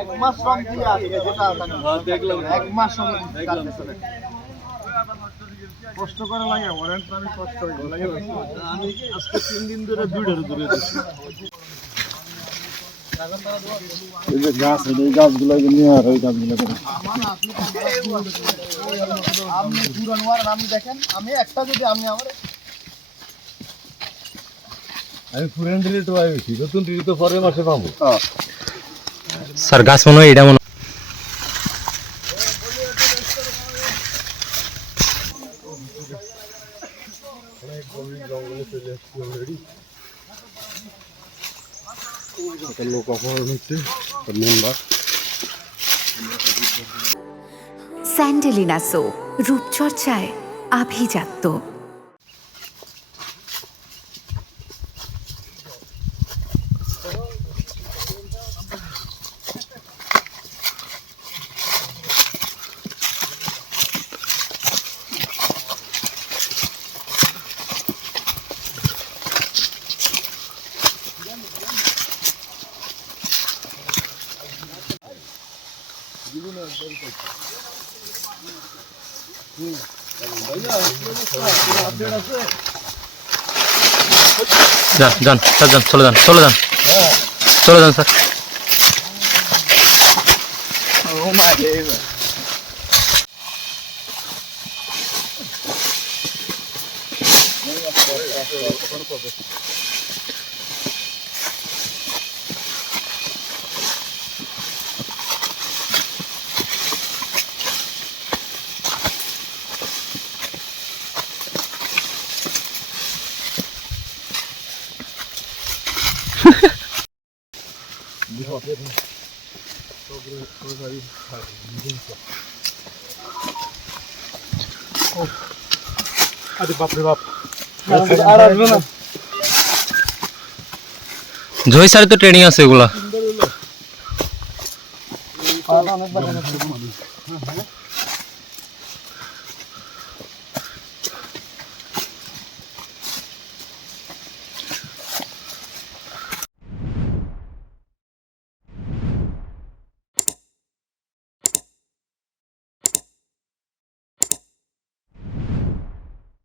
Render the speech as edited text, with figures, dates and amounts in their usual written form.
এক মাস শ্রম দিয়ে যেটা দেখলাম, এক মাস সময় কষ্ট করা লাগে। ওয়ারেন্ট আমি কষ্ট লাগে। আমি আজকে 3 দিন ধরে দুইটার দূরে দিচ্ছি। এই যে গাছ, এই গাছগুলো নিয়ে আর ওই গাছগুলো করে আপনি পুরান ওয়ারেন্ট আপনি দেখেন। আমি একটা যদি আমি আমার আমি পুরান দিলে তো আইছি, নতুন দিলে তো পরের মাসে পাবো। স্যার গাছ মনে হয় এটা মনে স্যান্ডেলিনা সো, রূপচর্চায় আভিজাত্য। যান যান স্যার, যান, চলে যান, চলে যান, চলে যান স্যার। আরে বাপ রে বাপ, আর আসবে না। জয় স্যার তো ট্রেনিং আছে এগুলা।